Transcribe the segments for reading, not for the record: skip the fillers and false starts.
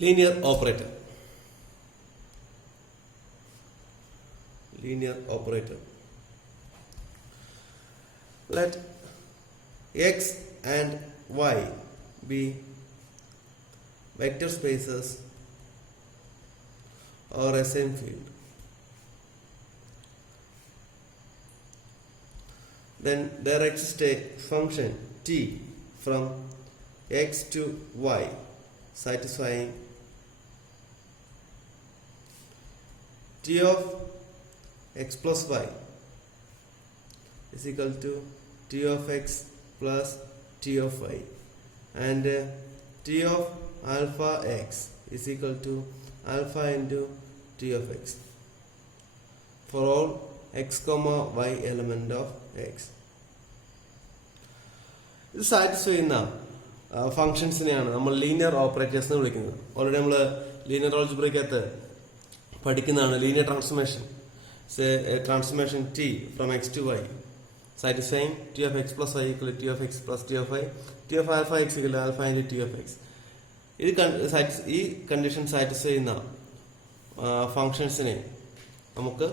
Linear operator. Linear operator. Let x and y be vector spaces or a same field. Then there exists a function t from x to y satisfying t of x plus y is equal to t of x plus t of y, and t of alpha x is equal to alpha into t of x for all x comma y element of x. ഇത് satisfy ചെയ്യുന്ന ഫംഗ്ഷൻസിനെയാണ് നമ്മൾ linear operators എന്ന് വിളിക്കുന്നത്. Already നമ്മൾ linear ഓൾജിബ്രയ്ക്കകത്ത് പഠിക്കുന്നതാണ് linear transformation. Transformation T from X to Y satisfying t of x plus y equal to t of x plus t of y, t of alpha x equal to alpha into t of x. ഈ condition satisfy ചെയ്യുന്ന ഫംഗ്ഷൻസിനെ നമുക്ക്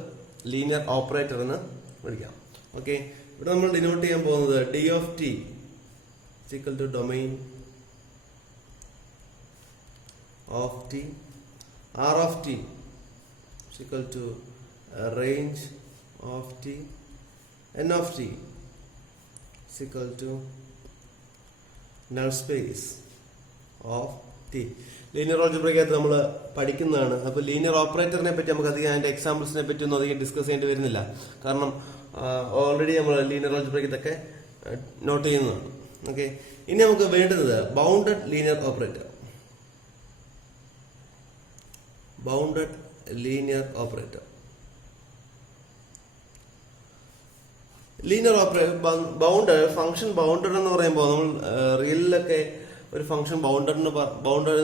linear operator എന്ന് വിളിക്കാം. Okay, ഇവിടെ നമ്മൾ denote ചെയ്യാൻ പോകുന്നത് d of t is equal to domain of t, r of t is equal to range of t, n of t is equal to null space of t. Linear ഓൾജിബ്രയ്ക്കകത്ത് നമ്മൾ പഠിക്കുന്നതാണ്. അപ്പോൾ linear ഓപ്പറേറ്ററിനെ പറ്റി നമുക്ക് അധികം അതിന്റെ എക്സാമ്പിൾസിനെ പറ്റി ഒന്നും അധികം ഡിസ്കസ് ചെയ്യേണ്ടി വരുന്നില്ല, കാരണം ഓൾറെഡി നമ്മൾ ലീനിയർ ഓൾജിബ്രയ്ക്കകത്തൊക്കെ നോട്ട് ചെയ്യുന്നതാണ്. ഓക്കെ, ഇനി നമുക്ക് വേണ്ടുന്നത് bounded linear operator. Bounded linear operator. Linear operator bounded function bounded എന്ന് പറയുമ്പോൾ നമ്മൾ റിയലിലൊക്കെ ഒരു ഫംഗ്ഷൻ ബൗണ്ടഡ്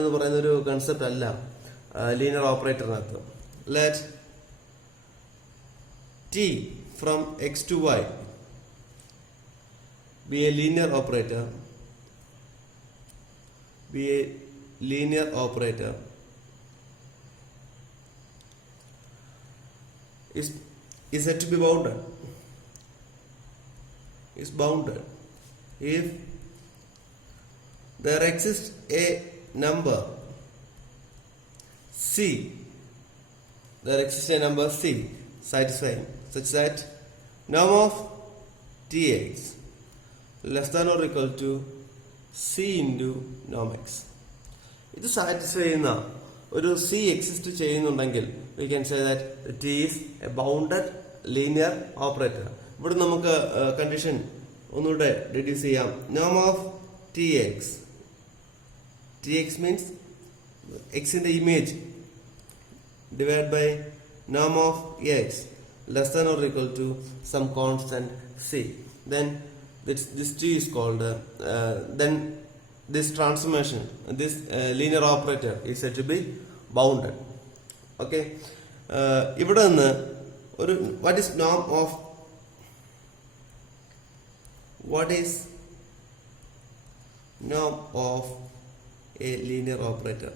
എന്ന് പറയുന്ന ഒരു കൺസെപ്റ്റ് അല്ല ലീനിയർ ഓപ്പറേറ്ററിനകത്ത്. Let t from x to y be a linear operator. Be a linear operator is said to be bounded. Is bounded if there exists a number c. There exists a number c satisfying such that norm of tx less than or equal to c into norm x. ഇത് satisfy ചെയ്യുന്ന ഒരു c exist ചെയ്യുന്നുണ്ടെങ്കിൽ we can say that it is a bounded linear operator. ഇവിടെ നമുക്ക് condition ഒന്നുകൂടെ reduce ചെയ്യാം. നോം of T X. T X means എക്സിന്റെ ഇമേജ് ഡിവൈഡ് ബൈ നോം of X less than or equal to some constant C. Then this t is called then this transformation, this linear operator is said to be bounded. Okay, ഇവിടെ നിന്ന് ഒരു what is norm of a linear operator?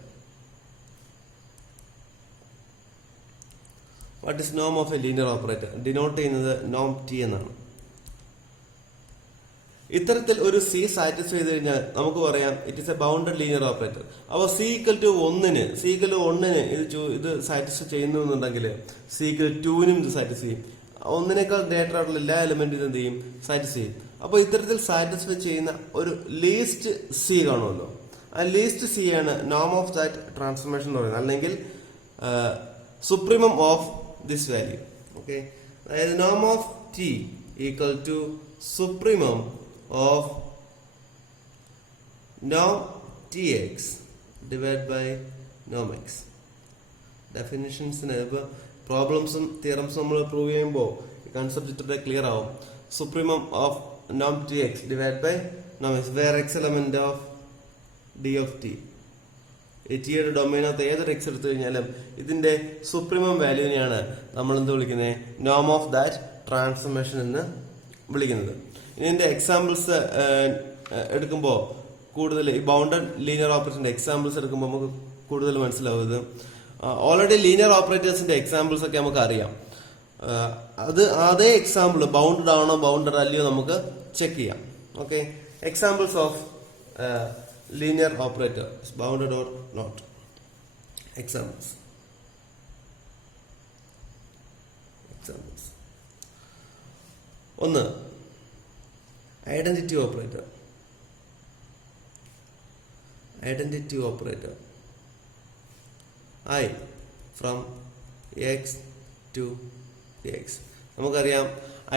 What is norm of a linear operator? Denote ചെയ്യുന്നത് norm t എന്നാണ്. ഇത്തരത്തിൽ ഒരു C satisfy ചെയ്ത് കഴിഞ്ഞാൽ നമുക്ക് പറയാം it is A bounded linear operator. അപ്പോൾ സി ഈക്വൽ ടു 1 ഇത് സാറ്റിസ്ഫൈ ചെയ്യുന്നു എന്നുണ്ടെങ്കിൽ സി ഈക്വൽ 2 ഇത് സാറ്റിസ്ഫൈ ചെയ്യും. 1 ഗ്രേറ്റർ ആയിട്ടുള്ള എല്ലാ എലിമെന്റും എന്ത് ചെയ്യും? സാറ്റിസ്ഫൈ ചെയ്യും. അപ്പോൾ ഇത്തരത്തിൽ സാറ്റിസ്ഫൈ ചെയ്യുന്ന ഒരു ലീസ്റ്റ് സി കാണുമല്ലോ, ആ ലീസ്റ്റ് സി ആണ് നോം ഓഫ് ദാറ്റ് ട്രാൻസ്ഫോർമേഷൻ എന്ന് പറയുന്നത്, അല്ലെങ്കിൽ supremum of this value. Okay, അതായത് നോം of T equal to supremum of norm tx divided by norm x. ഡെഫിനിഷൻസിന് ഇപ്പോൾ പ്രോബ്ലംസും തിയറംസും നമ്മൾ പ്രൂവ് ചെയ്യുമ്പോൾ കൺസെപ്റ്റ് ഇത്ര ക്ലിയർ ആവും. Supremum of Noam T X divide by Noam X, where X element of D of T. ഈ ടിയുടെ ഡൊമൈനകത്ത് ഏതൊരു എക്സ് എടുത്തു കഴിഞ്ഞാലും ഇതിന്റെ സുപ്രീമം വാല്യൂവിനെയാണ് നമ്മൾ എന്ത് വിളിക്കുന്നത്? നോം ഓഫ് ദാറ്റ് ട്രാൻസ്ഫോർമേഷൻ എന്ന് വിളിക്കുന്നത്. ഇതിന്റെ എക്സാമ്പിൾസ് എടുക്കുമ്പോൾ കൂടുതൽ ഈ ബൗണ്ടഡ് ലീനിയർ ഓപ്പറേറ്ററിന്റെ എക്സാമ്പിൾസ് എടുക്കുമ്പോൾ നമുക്ക് കൂടുതൽ മനസ്സിലാവും. ഇത് ഓൾറെഡി ലീനിയർ ഓപ്പറേറ്റേഴ്സിന്റെ എക്സാമ്പിൾസ് ഒക്കെ നമുക്ക് അറിയാം. അതേ എക്സാമ്പിൾ ബൗണ്ടഡ് ആണോ ബൗണ്ടഡ് അല്ലയോ നമുക്ക് ചെക്ക് ചെയ്യാം. Okay, examples of linear operator bounded or not. Examples ഒന്ന്, identity operator. Identity operator I from x to x. നമുക്കറിയാം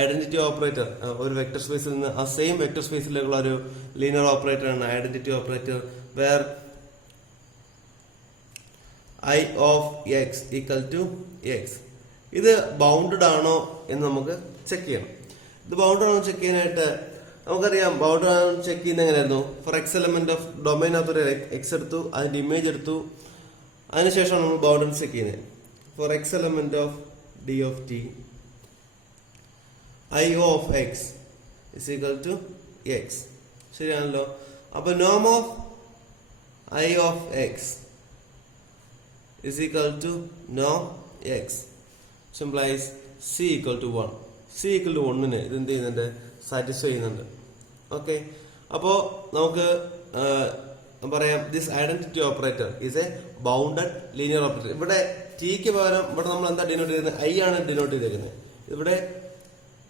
ഐഡന്റിറ്റി ഓപ്പറേറ്റർ ഒരു വെക്ടർ സ്പേസിൽ നിന്ന് ആ സെയിം വെക്ടർ സ്പേസിലേക്കുള്ള ഒരു ലീനിയർ ഓപ്പറേറ്റർ ആണ് identity operator, where I of x equal to x. ഇത് ബൗണ്ടഡ് ആണോ എന്ന് നമുക്ക് ചെക്ക് ചെയ്യണം. ഇത് ബൗണ്ടഡ് ആണോ ചെക്ക് ചെയ്യാനായിട്ട് നമുക്കറിയാം ബൗണ്ടഡ് ആണോ ചെക്ക് ചെയ്യുന്നത് എങ്ങനെയായിരുന്നു. Four X element of ഡൊമൈനകത്തൊരു X എടുത്തു, അതിന്റെ ഇമേജ് എടുത്തു, അതിനുശേഷമാണ് നമ്മൾ ബൗണ്ടറി ചെക്ക് ചെയ്യുന്നത്. Four X element of D of T I of X is equal to X. ശരിയാണല്ലോ. അപ്പൊ നോം of I of X is equal to Noam X സിംപ്ലൈസ് C equal to 1. C equal to 1ന് ഇത് എന്ത് ചെയ്യുന്നുണ്ട്, satisfy ചെയ്യുന്നുണ്ട്. Okay, അപ്പോ നമുക്ക് പറയാം this identity operator is a bounded linear operator. ഇവിടെ ടിക്ക് പകരം ഇവിടെ നമ്മൾ എന്താ ഡിനോട്ട് ചെയ്തിരുന്നത്, ഐ ആണ് ഡിനോട്ട് ചെയ്തേക്കുന്നത്. ഇവിടെ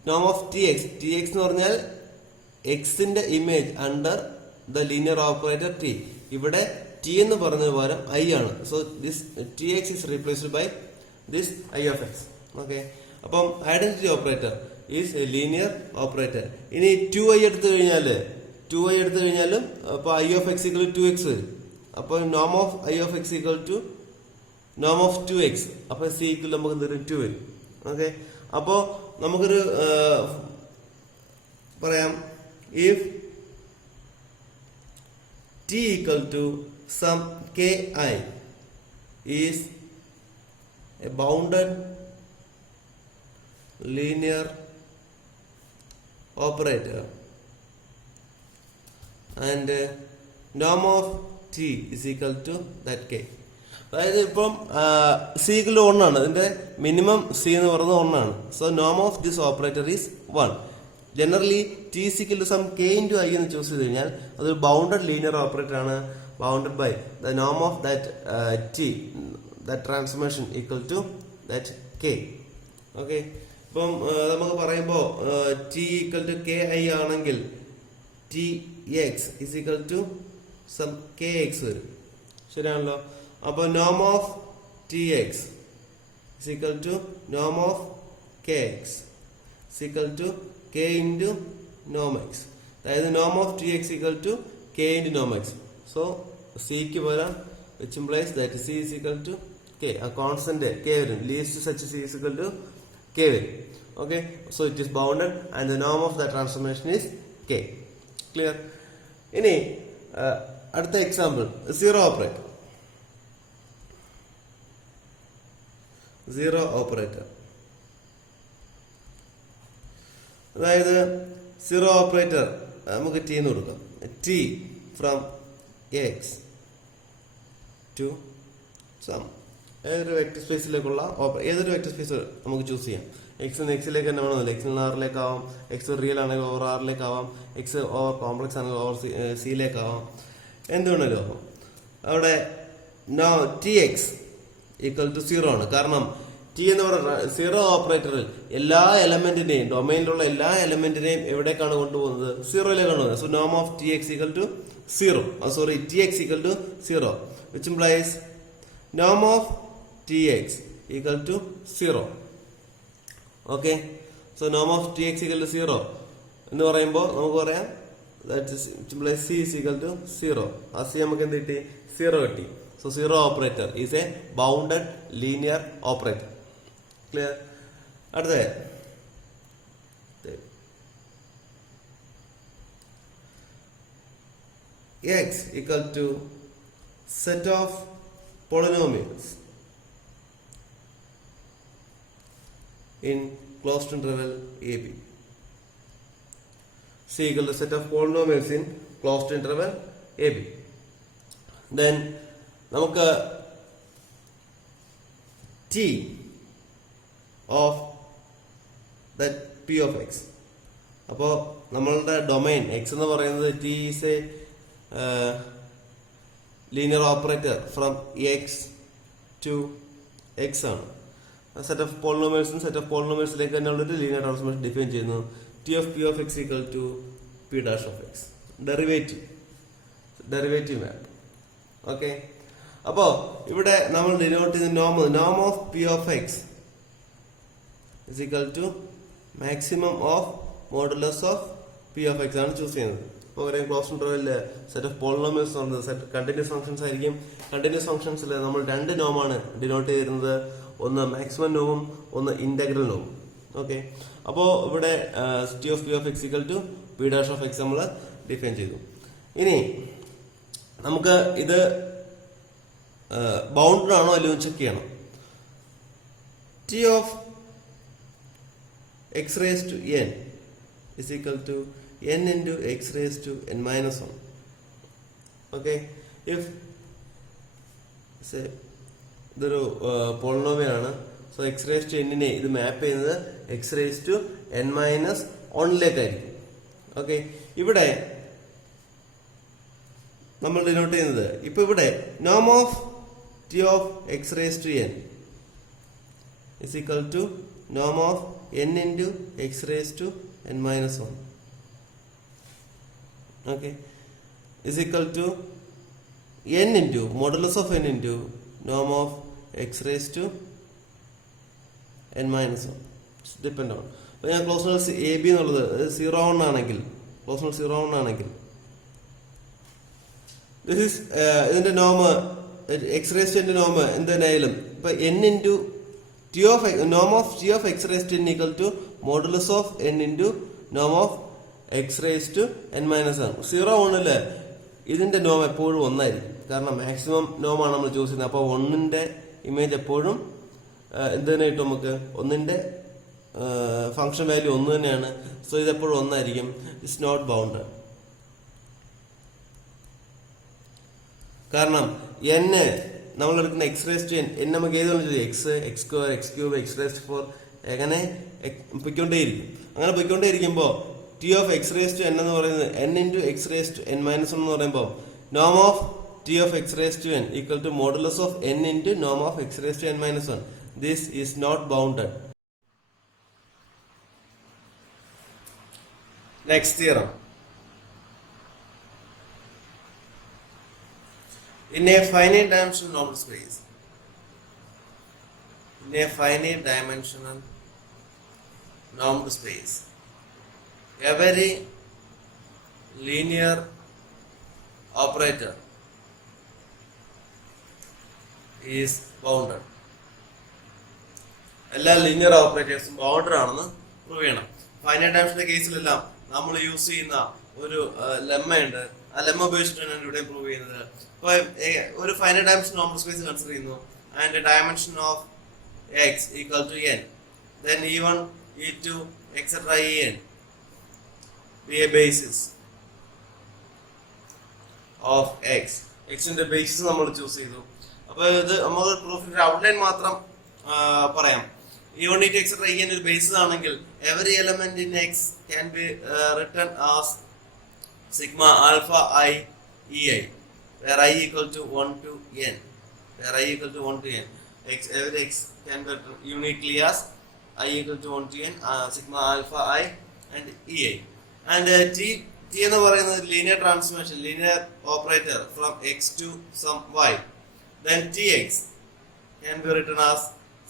നോം of T X, T X എന്ന് പറഞ്ഞാൽ എക്സിന്റെ image under the linear operator T. ഇവിടെ ടി എന്ന് പറഞ്ഞതിന് പകരം ഐ ആണ്. So this T X is replaced by this I of X. Okay, അപ്പം identity operator is a linear operator. ഇനി 2i എടുത്തു കഴിഞ്ഞാലും അപ്പൊ I of X equal to X വരും. അപ്പൊ നോം of I of X equal to Noam of 2x. അപ്പൊ C equal നമുക്ക് എന്തൊരു 2 വരും. ഓക്കെ, അപ്പോ നമുക്കൊരു പറയാം if T equal to some K I is a bounded linear operator and norm of t is equal to that k. അതായത് ഇപ്പം C equal 1 ആണ്, ഇതിന്റെ മിനിമം സി എന്ന് പറയുന്നത് 1 ആണ്. സോ നോം of this operator is 1. Generally T is equal to some k into i എന്ന് choose ചെയ്ത് കഴിഞ്ഞാൽ അതൊരു ബൗണ്ടഡ് ലീനിയർ ഓപ്പറേറ്റർ ആണ്, ബൗണ്ടഡ് ബൈ ദ നോം of that T, that transformation equal to that k. Okay, ഇപ്പം നമുക്ക് പറയുമ്പോൾ T equal to K I ആണെങ്കിൽ Tx is equal to some kx വരും. ശരിയാണല്ലോ. അപ്പൊ നോം of Tx is equal to Noam of kx is equal to k into Noam x. അതായത് നോം of Tx equal to k into Noam x. So c ക്ക് പകരം which implies that c is equal to k. ആ constant k വരും. least such c is equal to k വരും. Okay, so it is bounded and the norm of the transformation is k. Clear. ഇനി അടുത്ത example zero operator. Zero operator അതായത് zero operator നമുക്ക് T എന്ന് കൊടുക്കാം. T from X to some ഏതൊരു vector സ്പേസിലേക്കുള്ള ഏതൊരു വെക്ടർ സ്പേസ് നമുക്ക് ചൂസ് ചെയ്യാം. എക്സ് എക്സിലേക്ക് തന്നെ വേണമെന്നില്ല. എക്സ് ആറിലേക്കാവാം, എക്സ് റിയൽ ആണെങ്കിൽ ഓവർ ആറിലേക്കാവാം, എക്സ് ഓവർ കോംപ്ലക്സ് ആണെങ്കിൽ ഓവർ സിയിലേക്കാവാം, എന്തുവേണമല്ലോ ആവാം. അവിടെ ടി എക്സ് ഈക്വൽ ടു 0 ആണ്. കാരണം ടി എന്ന് പറയുന്ന സീറോ ഓപ്പറേറ്ററിൽ എല്ലാ എലമെന്റിനെയും ഡൊമൈനിലുള്ള എല്ലാ എലമെന്റിനെയും എവിടേക്കാണ് കൊണ്ടുപോകുന്നത്, സീറോയിലേക്കാണ് പോകുന്നത്. സോ നോം of T X equal to 0. Sorry, T X equal to 0 which implies നോം of T X equal to 0. Okay, so നോം of T X equal to 0 എന്ന് പറയുമ്പോൾ നമുക്ക് പറയാം സി ഇസ് ഈക്വൽ ടു 0. ആ സി നമുക്ക് എന്ത് കിട്ടി, 0 കിട്ടി. So zero operator is a bounded linear operator. Clear. അടുത്ത X equal to set of polynomials in closed interval AB. C equal to set of polynomials in closed interval AB. Then നമുക്ക് t of that p of x. അപ്പോൾ നമ്മളുടെ domain X എന്ന് പറയുന്നത് T is a linear operator from X to X ആണ്. Set of പോളിനോമിയൽസും set of പോളിനോമിയൽസിലേക്ക് തന്നെയുള്ളൊരു linear transformation define ചെയ്യുന്നു. T of P of X equal to P dash of X. Derivative map. Okay, അപ്പോൾ ഇവിടെ നമ്മൾ ഡിനോട്ട് ചെയ്യുന്ന നോം of P of X is equal to maximum of modulus of P of X ആണ് choose ചെയ്യുന്നത്. ഇപ്പോൾ പറയാം ക്ലോസ് ഇന്റർവെല്ലിൽ സെറ്റ് ഓഫ് പോളിനോമിയൽസ് ഉണ്ട്, സെറ്റ് കണ്ടിന്യൂസ് ഫംഗ്ഷൻസ് ആയിരിക്കും. കണ്ടിന്യൂസ് ഫംഗ്ഷൻസിൽ നമ്മൾ രണ്ട് നോമാണ് ഡിനോട്ട് ചെയ്യുന്നത്, ഒന്ന് മാക്സിമം നോമും ഒന്ന് ഇന്റഗ്രൽ നോമും. ഓക്കെ, അപ്പോൾ ഇവിടെ T of P of X equal to P dash of X നമ്മൾ ഡിഫൈൻ ചെയ്തു. ഇനി നമുക്ക് ഇത് ബൗണ്ടഡ് ആണോ അല്ലയോ ചെക്ക് ചെയ്യണം. T of x raised to n is equal to n into x raised to n minus 1. Okay, if say ഇതൊരു polynomial ആണ്, സോ എക്സ് റേസ് ടു എന്നിനെ ഇത് മാപ്പ് ചെയ്യുന്നത് X raise to N minus വണ്ണിലേക്കായിരിക്കും. Okay, ഇവിടെ നമ്മൾ denote ചെയ്യുന്നത് ഇപ്പൊ ഇവിടെ നോം of T of X raise to N is equal to norm of n into x raised to n minus 1. Okay, is equal to n into modulus of n into norm of x raised to n minus 1. Depend on. അപ്പോൾ ഞാൻ close notes A B എന്നുള്ളത് 0 ആണെങ്കിൽ, close not 0 ആണെങ്കിൽ this is ഇതിന്റെ നോമ് x raised ന്റെ നോമ് എന്തായാലും ഇപ്പൊ n into t of norm of t of x raised to n equal to modulus of n into norm of x raised to n minus 1. 0 1 ഇതിന്റെ നോം എപ്പോഴും ഒന്നായിരിക്കും, കാരണം maximum നോമാണ് നമ്മൾ ചൂസ് ചെയ്യുന്നത്. അപ്പോൾ ഒന്നിന്റെ ഇമേജ് എപ്പോഴും എന്ത് തന്നെ കിട്ടും നമുക്ക്, ഒന്നിന്റെ ഫംഗ്ഷൻ വാല്യൂ ഒന്ന് തന്നെയാണ്. സോ ഇതെപ്പോഴും ഒന്നായിരിക്കും. It's not bounded. കാരണം n നമ്മൾ എടുക്കുന്ന എക്സ് റേസ്റ്റ് എൻ നമുക്ക് ഏത് വേണമെങ്കിലും X, X square, X cube, x raised 4 എങ്ങനെ പൊയ്ക്കൊണ്ടേയിരിക്കും. അങ്ങനെ പൊയ്ക്കൊണ്ടേയിരിക്കുമ്പോൾ T of x raised N എന്ന് പറയുന്നത് N into x raised N minus 1 എന്ന് പറയുമ്പോൾ നോം of T of x raised N equal to modulus of N into നോം of x raised N minus 1. This is not bounded. Next theorem. In a finite dimensional normal space, every linear operator is bounded. എല്ലാ linear ഓപ്പറേറ്റേഴ്സും bounded ആണെന്ന് prove ചെയ്യണം. Finite ഡയമെൻഷന്റെ കേസിലെല്ലാം നമ്മൾ use ചെയ്യുന്ന ഒരു ലെമ്മയുണ്ട്. ആ lemma ഉപയോഗിച്ചിട്ടാണ് ഇവിടെ പ്രൂവ് ചെയ്യുന്നത്. ഇപ്പൊ ഒരു finite dimension normal space consider ചെയ്യുന്നു and dimension of x equal to n, then e1, e2, etc. en be a basis of x. ന്റെ ബേസിസ് നമ്മൾ ചൂസ് ചെയ്തു. അപ്പൊ ഇത് നമ്മൾ പ്രൂഫിന്റെ ഔട്ട്ലൈൻ മാത്രം പറയാം. e1, e2, etc. en ഒരു ബേസിസ് ആണെങ്കിൽ every element in x can be written as sigma alpha I ei, where I equal to 1 to n, every x can be written uniquely as I equal to 1 to n, sigma alpha I and ei. And t എന്ന് പറയുന്നത് linear transformation, linear operator from x to some y, then tx can be written as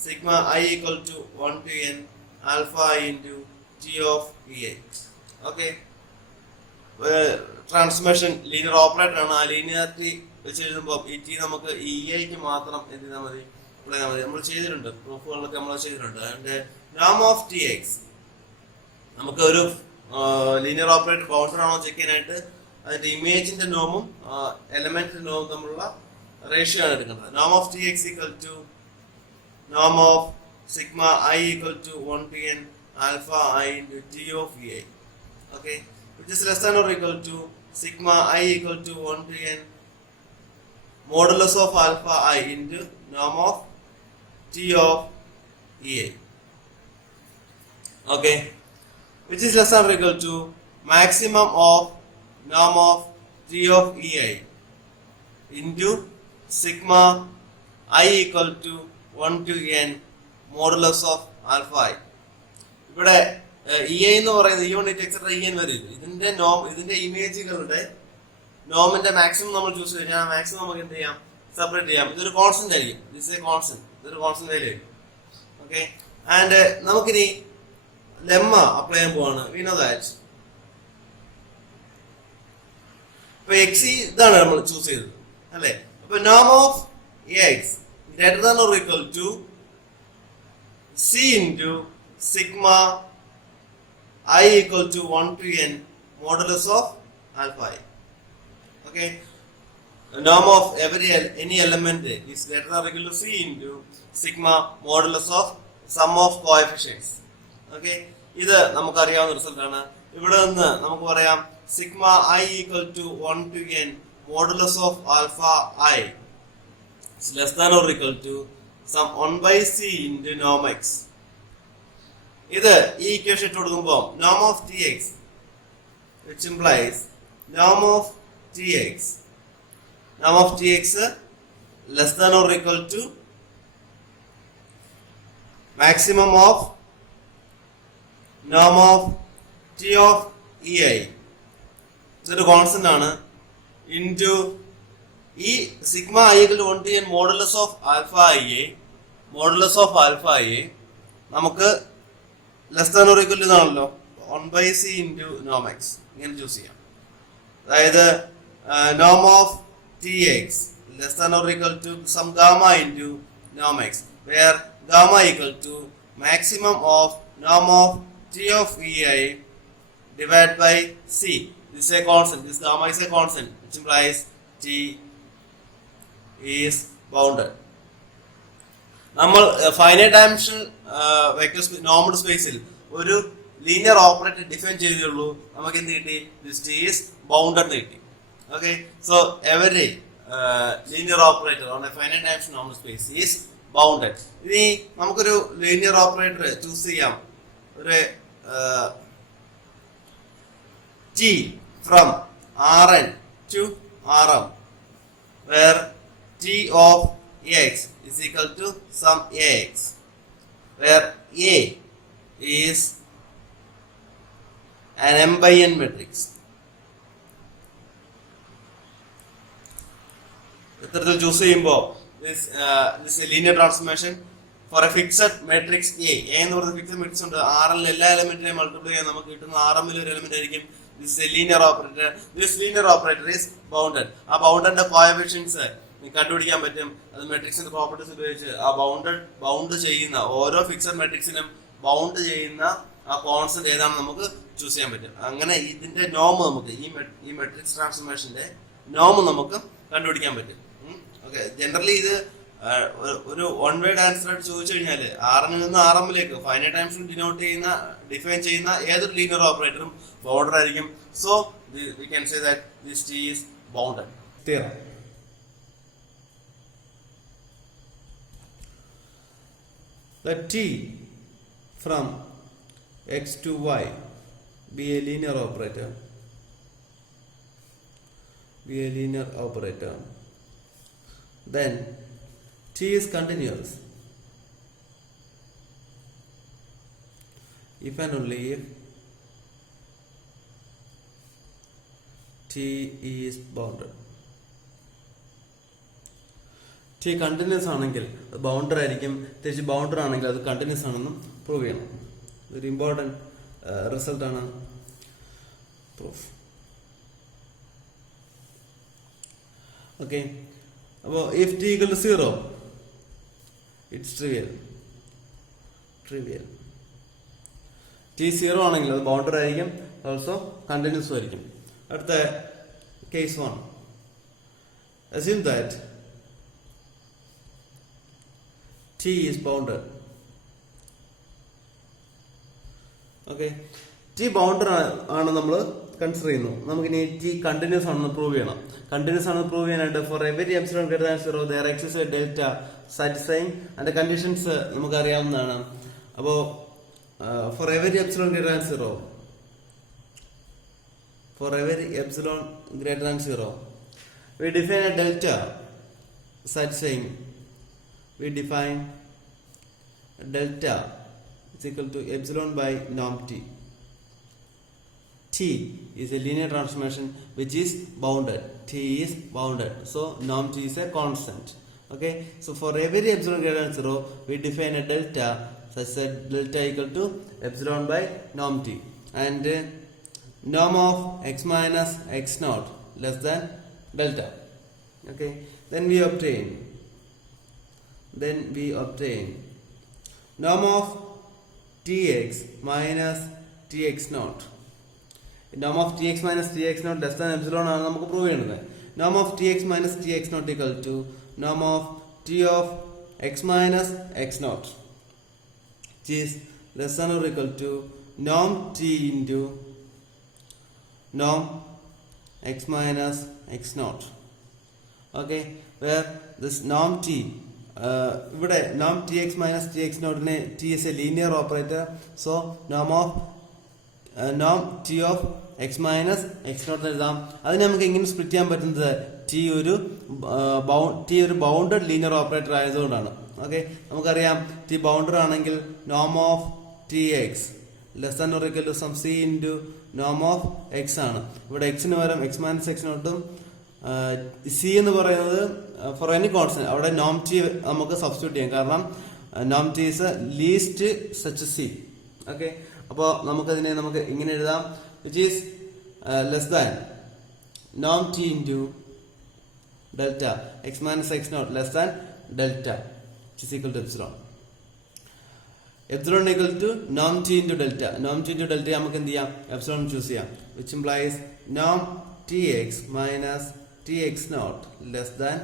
sigma I equal to 1 to n alpha I into t of ei. Okay, transformation linear operator ആണ്. ആ linearity വെച്ച് എഴുതുമ്പോൾ ഈ T നമുക്ക് E ഐക്ക് മാത്രം എന്ത് ചെയ്താൽ മതി, ഇവിടെ നമ്മൾ ചെയ്തിട്ടുണ്ട്, പ്രൂഫുകളൊക്കെ നമ്മൾ ചെയ്തിട്ടുണ്ട്. അതിന്റെ നോം ഓഫ് ടി എക്സ് നമുക്ക് ഒരു ലീനിയർ ഓപ്പറേറ്റർ ബൗണ്ടഡ് ആണോ ചെക്ക് ചെയ്യാനായിട്ട് അതിന്റെ ഇമേജിന്റെ നോമും എലമെന്റിന്റെ നോമും തമ്മിലുള്ള റേഷ്യോ ആണ് എടുക്കുന്നത്. നോം of T X equal to Noam of sigma I equal to 1 to n alpha I into t of ei. Okay, which is less than or equal to sigma I equal to 1 to n modulus of alpha I into norm of T of EA. Okay, which is less than or equal to maximum of norm of T of EI into sigma I equal to 1 to n modulus of alpha I. ഇവിടെ E I എന്ന് പറയുന്നത് E unit etcetera E N വരെ ഇതിന്റെ നോം, ഇതിന്റെ ഇമേജുകളുടെ നോമിന്റെ maximum നമ്മൾ choose കഴിഞ്ഞാൽ ആ maximum നമുക്ക് എന്ത് ചെയ്യാം, സെപ്പറേറ്റ് ചെയ്യാം. ഇതൊരു കോൺസ്റ്റന്റ് ആയിരിക്കും, ദിസ് എ കോൺസ്റ്റന്റ്, ഇതൊരു കോൺസ്റ്റന്റ് വാല്യൂ ആയിരിക്കും. ഓക്കെ, ആൻഡ് നമുക്കിനി ലെമ്മ അപ്ലൈ ചെയ്യാൻ പോവാണ്. വി നോ ദാറ്റ് ഇപ്പൊ എക്സ് ഇതാണ് നമ്മൾ ചൂസ് ചെയ്തത് അല്ലെ. അപ്പൊ നോം of X greater than or equal to C into sigma I equal to 1 to n modulus of alpha I. Okay, norm of any element is greater than or equal to c into sigma modulus of sum of coefficients. Okay, ഇത് നമുക്കറിയാവുന്ന result ആണ്. ഇവിടെ നിന്ന് നമുക്ക് പറയാം sigma I equal to 1 to n modulus of alpha I is less than or equal to some 1 by c into norm x. ഇത് ഈ equation ഇട്ട് കൊടുക്കുമ്പോൾ നോം of T X which implies നോം of T X less than or equal to maximum of Noam of T of E I, ഇതൊരു constant ആണ്, into ഈ sigma I equal to 1 to n modulus of alpha I നമുക്ക് less than or equal to ഇതാണല്ലോ 1 by c into norm x. ഇങ്ങനെ choose ചെയ്യാം. അതായത് norm of tx less than or equal to some gamma into norm x, where gamma equal to maximum of norm of t of ei divided by c. This is a constant. This gamma is a constant, which implies t is bounded. നമ്മൾ finite dimensional vector normal സ്പേസിൽ ഒരു linear operator define ചെയ്തേ നമുക്ക് എന്ത് കിട്ടി, this T is bounded കിട്ടി. Okay, so every linear operator on A finite dimension normal space is bounded. ഇനി നമുക്കൊരു ലീനിയർ ഓപ്പറേറ്റർ ചൂസ് ചെയ്യാം, ഒരു T from Rn to Rm, where t of x is equal to some ax, where A is an m by n matrix. ഇത്തരത്തിൽ choose ചെയ്യുമ്പോൾ this linear transformation for a fixed matrix A എന്ന് പറയുന്ന fixed matrix ഉണ്ട്. Rl എല്ലാ എലമെന്റിനെയും multiply ചെയ്യാൻ നമുക്ക് കിട്ടുന്ന Rm ൽ ഒരു എലമെന്റ് ആയിരിക്കും. This is a linear operator. This linear operator is bounded. ആ ബൗണ്ടഡിന്റെ കോഎഫിഷ്യൻസ് കണ്ടുപിടിക്കാൻ പറ്റും. അത് മെട്രിക്സിന്റെ പ്രോപ്പർട്ടീസ് ഉപയോഗിച്ച് ആ ബൗണ്ട് ചെയ്യുന്ന ഓരോ ഫിക്സഡ് മെട്രിക്സിനും ബൗണ്ട് ചെയ്യുന്ന ആ കോൺസ്റ്റന്റ് ഏതാണെന്ന് നമുക്ക് ചൂസ് ചെയ്യാൻ പറ്റും. അങ്ങനെ ഇതിന്റെ നോം നമുക്ക് ഈ മെട്രിക്സ് ട്രാൻസ്ഫോർമേഷന്റെ നോം നമുക്ക് കണ്ടുപിടിക്കാൻ പറ്റും. ഓക്കെ, ജനറലി ഇത് ഒരു വൺ വേർഡ് ആൻസർ ആയിട്ട് ചോദിച്ചു കഴിഞ്ഞാൽ ആറിൽ നിന്ന് ആറമ്മിലേക്ക് ഫൈനൈറ്റ് ഡയമെൻഷൻ ഡിഫൈൻ ചെയ്യുന്ന ഏതൊരു ലീനിയർ ഓപ്പറേറ്ററും ബൗണ്ടഡ് ആയിരിക്കും. So we can say that this T is bounded. Theorem. Let t from x to y be a linear operator. Then t is continuous if and only if t is bounded. t continuous ആണെങ്കിൽ അത് bounded ആയിരിക്കും, തിരിച്ച് ബൗണ്ടർ ആണെങ്കിൽ അത് continuous ആണെന്നും prove ചെയ്യണം. ഇതൊരു important റിസൾട്ടാണ് പ്രൂഫ്. ഓക്കെ, അപ്പോൾ if T equal to 0 it's trivial. T 0 ആണെങ്കിൽ അത് ബൗണ്ടർ ആയിരിക്കും, ഓൾസോ കണ്ടിന്യൂസും ആയിരിക്കും. അടുത്ത case 1. assume that t is bounded. Okay, t bounded ആണ് നമ്മൾ കൺസിഡർ ചെയ്യുന്നു. നമുക്ക് ഇനി ടി കണ്ടിന്യൂസ് ആണെന്ന് പ്രൂവ് ചെയ്യണം. കണ്ടിന്യൂസ് ആണെന്ന് പ്രൂവ് ചെയ്യാനായിട്ട് for every epsilon greater than 0 there exists a delta satisfying and conditions നമുക്ക് അറിയാവുന്നതാണ്. അപ്പോൾ for every epsilon greater than 0 for every epsilon greater than 0 we define a delta satisfying. We define delta is equal to epsilon by norm t. T is a linear transformation which is bounded. T is bounded, so norm t is a constant. Okay, so for every epsilon greater than 0 we define a delta such that delta equal to epsilon by norm t, and norm of x minus x naught less than delta. Okay, then we obtain norm of tx minus tx naught. Norm of tx minus tx naught less than epsilon ആണ് നമുക്ക് prove ചെയ്യുന്നത്. Norm of tx minus tx naught equal to norm of t of x minus x naught, which is less than or equal to norm t into norm x minus x naught. Okay, where this norm t ഇവിടെ norm tx minus tx naught നെ t is a linear operator, so norm t of x minus x naught എഴുതാം. അതിനെ നമുക്ക് എങ്ങനെ split ചെയ്യാൻ പറ്റുന്നത് t ഒരു bounded linear operator ആയതുകൊണ്ടാണ്. ഓക്കെ, നമുക്കറിയാം t ബൗണ്ടഡ് ആണെങ്കിൽ norm of tx less than or equal to some c into നോം ഓഫ് എക്സ് ആണ്. ഇവിടെ എക്സിന് പകരം എക്സ് മൈനസ് എക്സ് നോട്ടും സി എന്ന് പറയുന്നത് ഫോർ എനി കോൺസ്റ്റന്റ് അവിടെ നോം ടി നമുക്ക് സബ്സ്റ്റിറ്റ്യൂട്ട് ചെയ്യാം, കാരണം നോം T is least such C. Okay, അപ്പോൾ നമുക്കതിനെ നമുക്ക് ഇങ്ങനെ എഴുതാം, വിച്ച് ഈസ് ലെസ് ദാൻ നോം T into delta X minus X not less than delta is equal to epsilon. Epsilon equal to norm t into delta. Norm t into delta നമുക്ക് എന്ത് ചെയ്യാം, epsilon choose ചെയ്യാം, which implies norm tx minus tx naught less than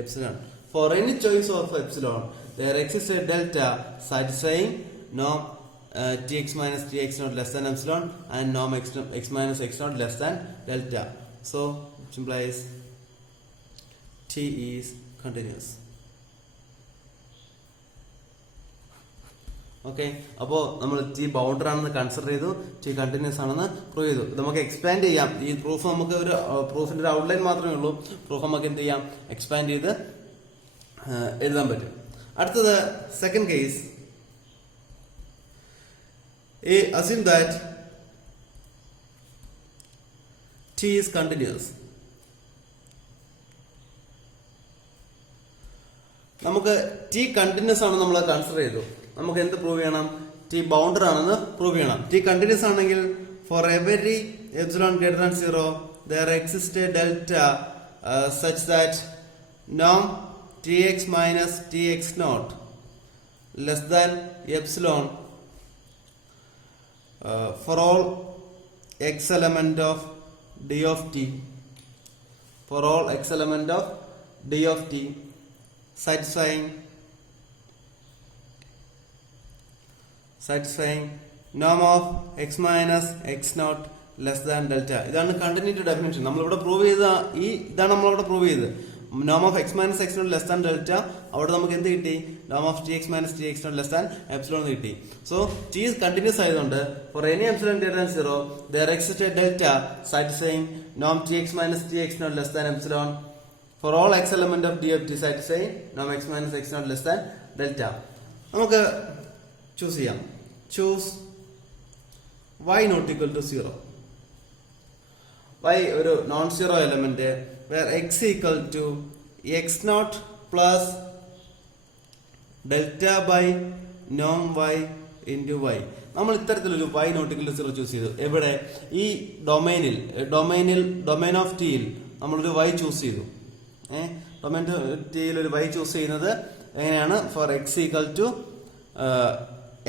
epsilon. For any choice of epsilon, there exists a delta satisfying norm tx minus tx naught less than epsilon and norm x minus x naught less than delta. So, which implies t is continuous. Okay, അപ്പോൾ നമ്മൾ T ബൗണ്ടർ ആണെന്ന് consider ചെയ്തു, T continuous ആണെന്ന് prove ചെയ്തു. നമുക്ക് expand ചെയ്യാം. ഈ proof നമുക്ക് ഒരു പ്രൂഫിന്റെ ഒരു ഔട്ട്ലൈൻ മാത്രമേ ഉള്ളൂ. പ്രൂഫ് നമുക്ക് എന്ത് ചെയ്യാം, എക്സ്പാൻഡ് ചെയ്ത് എഴുതാൻ പറ്റും. അടുത്തത് second case. Assume that T is continuous. നമുക്ക് ടി കണ്ടിന്യൂസ് ആണ് നമ്മൾ കൺസിഡർ ചെയ്തു. നമുക്ക് എന്ത് പ്രൂവ് ചെയ്യണം, ടി ബൗണ്ടർ ആണെന്ന് പ്രൂവ് ചെയ്യണം. ടി കണ്ടിന്യൂസ് ആണെങ്കിൽ for every epsilon greater than 0 there exists a delta such that norm tx minus tx naught less than epsilon for all x element of d of t, for all x element of d of t satisfying norm of x minus x naught less than delta. ഇതാണ് continuity definition. നമ്മളിവിടെ prove ചെയ്ത ഇതാണ് നമ്മളിവിടെ prove ചെയ്തത്. നോം of X minus X not less than delta. അവിടെ നമുക്ക് എന്ത് കിട്ടി, നോം of T X minus T X not less than epsilon കിട്ടി. സോ ടി ഈസ് കണ്ടിന്യൂസ് ആയതുകൊണ്ട് for any epsilon greater than 0 there exists a delta satisfying norm t x minus t x naught less than epsilon for all x element of d of t satisfying norm x minus x naught less than delta. നമുക്ക് choose ചെയ്യാം. choose y not equal to 0. y ഒരു non zero element where x equal to x naught plus delta by norm y into y. നമ്മൾ ഇത്തരത്തിലൊരു y not equal to 0 choose ചെയ്തു. എവിടെ, ഈ domain of ടിയിൽ നമ്മളൊരു y ചൂസ് ചെയ്തു. Domain ടിയിൽ ഒരു y ചൂസ് ചെയ്യുന്നത് എങ്ങനെയാണ്, four x equal to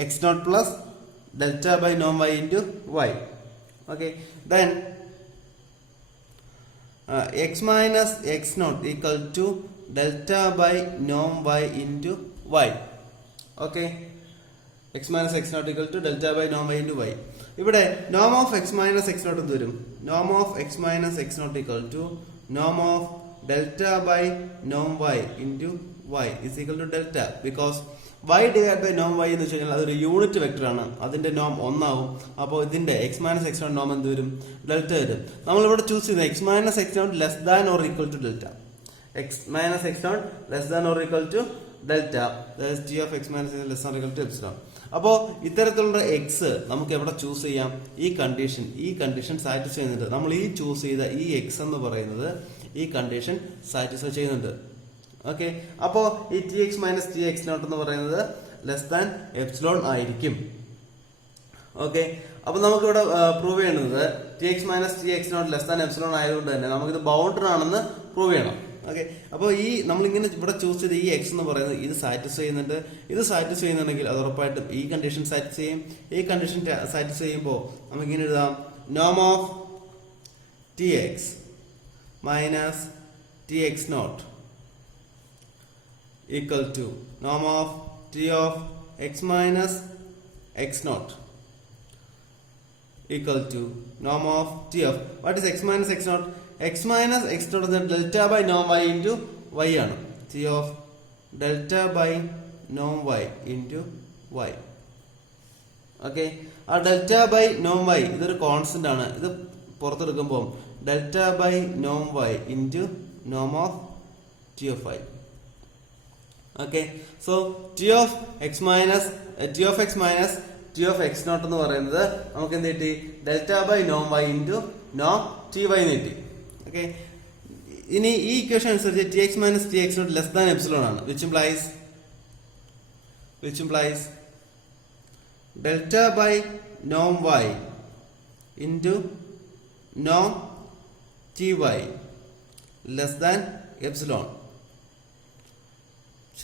x naught plus delta by norm y into y. Okay, then x minus x naught equal to delta by norm y into y. Okay, x minus x naught equal to delta by norm y into y. ഇവിടെ നോം of X minus X not എന്ത് വരും? നോം of X minus X not equal to Noam of delta by Noam Y into Y is equal to delta. Because y divide by Noam Y എന്ന് വെച്ച് കഴിഞ്ഞാൽ അതൊരു unit vector ആണ്, അതിന്റെ നോം ഒന്നാവും. അപ്പോൾ ഇതിന്റെ എക്സ് മൈനസ് എക്സ് നോട്ട് നോം എന്ത് വരും? ഡെൽറ്റ വരും. നമ്മളിവിടെ ചൂസ് ചെയ്ത X minus X not less than or equal to delta. X minus X not less than or equal to delta T of X minus less than or equal to epsilon. അപ്പോൾ ഇത്തരത്തിലുള്ള X നമുക്ക് എവിടെ choose ചെയ്യാം? ഈ condition satisfy ചെയ്യുന്നുണ്ട്. നമ്മൾ ഈ choose ചെയ്ത ഈ എക്സ് എന്ന് പറയുന്നത് ഈ കണ്ടീഷൻ സാറ്റിസ്ഫൈ ചെയ്യുന്നുണ്ട്. ഓക്കെ, അപ്പോ ഈ T X minus T X not എന്ന് പറയുന്നത് ലെസ് ദാൻ എപ്സിലോൺ ആയിരിക്കും. ഓക്കെ, അപ്പൊ നമുക്ക് ഇവിടെ പ്രൂവ് ചെയ്യുന്നത് T X minus T X not less than epsilon ആയതുകൊണ്ട് തന്നെ നമുക്കിത് ബൗണ്ടറി ആണെന്ന് പ്രൂവ് ചെയ്യണം. ഓക്കെ, അപ്പോൾ ഈ നമ്മളിങ്ങനെ ഇവിടെ ചൂസ് ചെയ്ത് ഈ എക്സ് എന്ന് പറയുന്നത് ഇത് സാറ്റിസ്ഫൈ ചെയ്യുന്നുണ്ട്. ഇത് സാറ്റിസ്ഫൈ ചെയ്യുന്നുണ്ടെങ്കിൽ അത് ഉറപ്പായിട്ടും ഈ കണ്ടീഷൻ സാറ്റിസ്ഫൈ ചെയ്യും. ഈ കണ്ടീഷൻ സാറ്റിസ്ഫൈ ചെയ്യുമ്പോൾ നമുക്കിങ്ങനെ എഴുതാം നോം of T X minus T X naught equal to norm of t of x minus x naught equal to norm of t of what is x minus x naught? X minus x naught is delta by norm y into y ആണ്. t of delta by norm y into y. Okay, ആ delta by Noam Y ഇതൊരു constant ആണ്. ഇത് പുറത്തെടുക്കുമ്പോൾ delta by Noam Y into നോം of T of Y. Okay, so T of X minus T of X not എന്ന് പറയുന്നത് നമുക്ക് എന്ത് കിട്ടി? Delta by Noam Y into നോം ടി വൈ എന്ന് കിട്ടി. ഓക്കെ, ഇനി ഈ ഇക്വേഷൻ അനുസരിച്ച് T X minus T X not less than epsilon ആണ്, which implies delta by Noam Y into നോം T Y less than epsilon.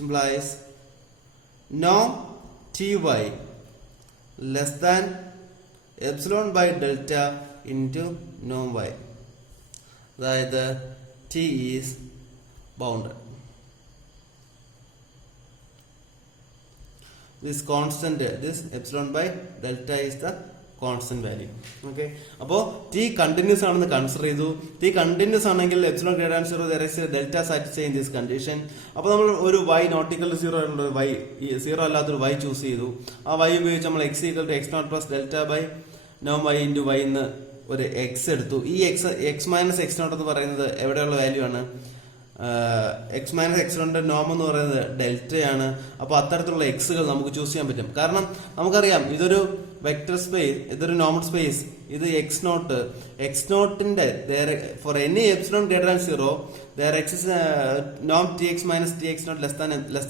Implies norm ty less than epsilon by delta into norm y. അതായത് t is bounded. This constant, this epsilon by delta is the constant value. Okay, അപ്പോൾ T continuous ആണെന്ന് consider ചെയ്തു. T continuous ആണെങ്കിൽ epsilon greater than 0 there is delta satisfy in this condition. അപ്പോൾ നമ്മൾ ഒരു y not equal to 0 ഉള്ള y 0 അല്ലാത്തൊരു y choose ചെയ്തു. ആ y ഉപയോഗിച്ച് നമ്മൾ x equal to x not plus delta by നോം y ഇൻറ്റു y എന്ന് ഒരു x എടുത്തു. ഈ x മൈനസ് x നോട്ട് എന്ന് പറയുന്നത് എവിടെയുള്ള വാല്യൂ ആണ്? എക്സ് മൈനസ് എക്സിലോണിന്റെ നോം എന്ന് പറയുന്നത് ഡെൽറ്റയാണ്. അപ്പോൾ അത്തരത്തിലുള്ള എക്സുകൾ നമുക്ക് ചൂസ് ചെയ്യാൻ പറ്റും. കാരണം നമുക്കറിയാം ഇതൊരു വെക്ടർ സ്പേസ്, ഇതൊരു നോർമൽ സ്പേസ്. ഇത് എക്സ് നോട്ടിന്റെ for any epsilon greater than 0 there exists norm tx minus tx not less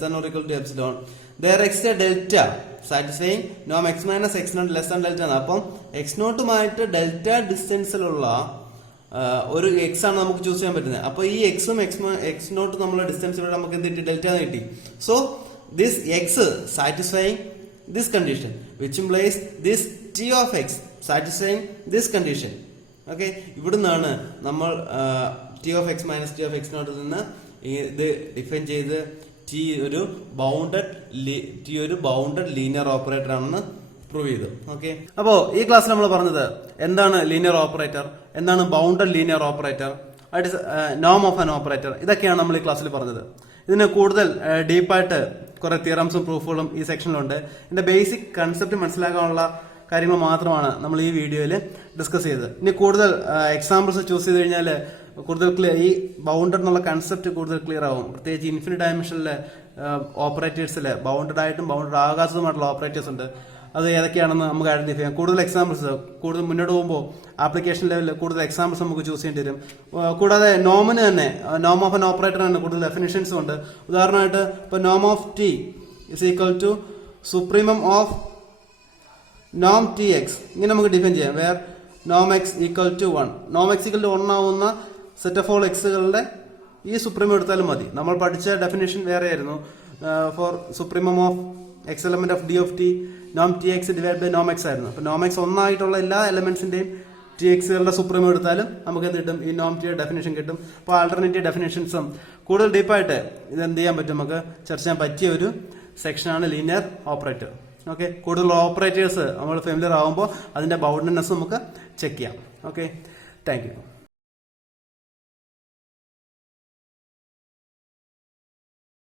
than or equal to epsilon. There exists a delta satisfying norm x minus x not less than delta. അപ്പം X നോട്ടുമായിട്ട് delta ഡിസ്റ്റൻസിലുള്ള ഒരു X ആണ് നമുക്ക് choose ചെയ്യാൻ പറ്റുന്നത്. അപ്പൊ ഈ എക്സും X not നമ്മളെ ഡിസ്റ്റൻസ് ഇവിടെ നമുക്ക് എന്ത് കിട്ടി? ഡെൽറ്റ കിട്ടി. So this X satisfying this condition which implies this T of X satisfying this condition. Okay, ഇവിടുന്നാണ് നമ്മൾ T of X minus T of X നോട്ടിൽ നിന്ന് ഇത് ഡിഫൈൻ ചെയ്ത് ടി ഒരു ബൗണ്ടഡ് ലീനിയർ ഓപ്പറേറ്റർ ആണെന്ന് പ്രൂവ് ചെയ്തു. ഓക്കെ, അപ്പോ ഈ ക്ലാസ്സിൽ നമ്മൾ പറഞ്ഞത് എന്താണ് ലീനിയർ ഓപ്പറേറ്റർ, എന്താണ് ബൗണ്ടഡ് ലീനിയർ ഓപ്പറേറ്റർ, നോം ഓഫ് ആൻ ഓപ്പറേറ്റർ, ഇതൊക്കെയാണ് നമ്മൾ ഈ ക്ലാസ്സിൽ പറഞ്ഞത്. ഇതിന് കൂടുതൽ ഡീപ്പായിട്ട് കുറെ തിയറംസും പ്രൂഫുകളും ഈ സെക്ഷനിലുണ്ട്. ഇതിന്റെ ബേസിക് കൺസെപ്റ്റ് മനസ്സിലാക്കാനുള്ള കാര്യങ്ങൾ മാത്രമാണ് നമ്മൾ ഈ വീഡിയോയിൽ ഡിസ്കസ് ചെയ്തത്. ഇനി കൂടുതൽ എക്സാമ്പിൾസ് ചൂസ് ചെയ്ത് കഴിഞ്ഞാൽ കൂടുതൽ ക്ലിയർ, ഈ ബൗണ്ടഡ് എന്നുള്ള കൺസെപ്റ്റ് കൂടുതൽ ക്ലിയർ ആവും. പ്രത്യേകിച്ച് ഇൻഫിനിറ്റ് ഡയമെൻഷനിലെ ഓപ്പറേറ്റേഴ്സിൽ ബൗണ്ടഡ് ആയിട്ടും ബൗണ്ടഡ് ആകാത്തതുമായിട്ടുള്ള ഓപ്പറേറ്റേഴ്സ് ഉണ്ട്. അത് ഏതൊക്കെയാണെന്ന് നമുക്ക് ഐഡന്റിഫൈ ചെയ്യാം. കൂടുതൽ എക്സാമ്പിൾസ് കൂടുതൽ മുന്നോട്ട് പോകുമ്പോൾ ആപ്ലിക്കേഷൻ ലെവലിൽ കൂടുതൽ എക്സാമ്പിൾസ് നമുക്ക് ചൂസ് ചെയ്യേണ്ടി വരും. കൂടാതെ നോമിന് തന്നെ നോം ഓഫ് ആൻ ഓപ്പറേറ്റർ തന്നെ കൂടുതൽ ഡെഫിനിഷൻസും ഉണ്ട്. ഉദാഹരണമായിട്ട് ഇപ്പോൾ നോം of T is equal to supremum of Noam T X, ഇങ്ങനെ നമുക്ക് ഡിഫൈൻ ചെയ്യാം. Where Noam X equal to 1, Noam X equal to 1 ആവുന്ന സെറ്റ് ഓഫ് ഓൾ എക്സുകളുടെ ഈ സുപ്രീമം എടുത്താലും മതി. നമ്മൾ പഠിച്ച ഡെഫിനേഷൻ വേറെ ആയിരുന്നു. Four supremum of X element of D of T Noam T X divide by Noam X ആയിരുന്നു. അപ്പൊ നോം എക്സ് ഒന്നായിട്ടുള്ള എല്ലാ എലമെന്റ്സിന്റെയും ടി എക്സുകളുടെ സുപ്രീമം എടുത്താലും നമുക്ക് എന്ത് കിട്ടും? ഈ നോം ടിയുടെ ഡെഫിനേഷൻ കിട്ടും. അപ്പോൾ ആൾട്ടർനേറ്റീവ് ഡെഫിനേഷൻസും കൂടുതൽ ഡീപ്പായിട്ട് ഇത് എന്ത് ചെയ്യാൻ പറ്റും, നമുക്ക് ചർച്ച ചെയ്യാൻ പറ്റിയ ഒരു സെക്ഷനാണ് ലീനിയർ ഓപ്പറേറ്റർ. ഓക്കെ, കൂടുതൽ ഓപ്പറേറ്റേഴ്സ് നമ്മൾ ഫെമിലിയർ ആകുമ്പോൾ അതിന്റെ ബൗണ്ടഡ്നെസ് നമുക്ക് ചെക്ക് ചെയ്യാം. Okay, thank you.